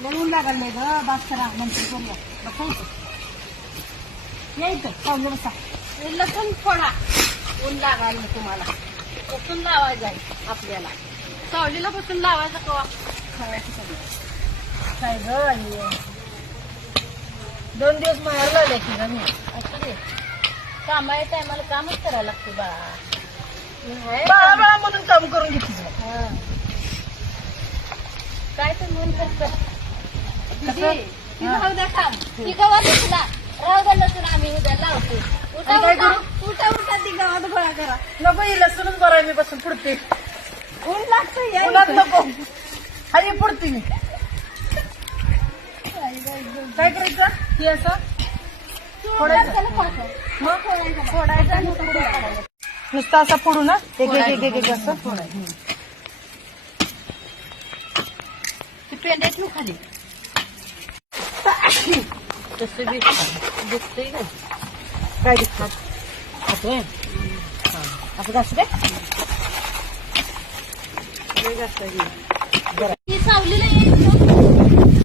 ऊन लागले ग बास करा नंतर करूया बसायचं यायचं पावलं बसा लसूण फोडा ऊन लागायला तुम्हाला बसून लावायचं आहे आपल्याला सावलीला बसून लावायचं कवा काय ग आणि 2 दिवस बाहेर लावल्या की ग मी असं दे कामाच्या टायमाला कामच करायला लागते बाळा बाळा म्हणून काम करून घेतली काय तर म्हणून करत राहू द्या काम ती गव्हा तुला राहू द्या लसूण आम्ही उद्या लावतो उठा उठा ती गावात गोळा करा नको लसूणच बरं मी बसून पुढते ऊन लागतं नको आणि पुढते मी काय करायचं हे असं फोडायचं नुसतं असं फोडू ना एक असं फोडायचं पेंड्या ठेवू खाली तसं दिसतंय काय दिसतात असं घास काय सावलीला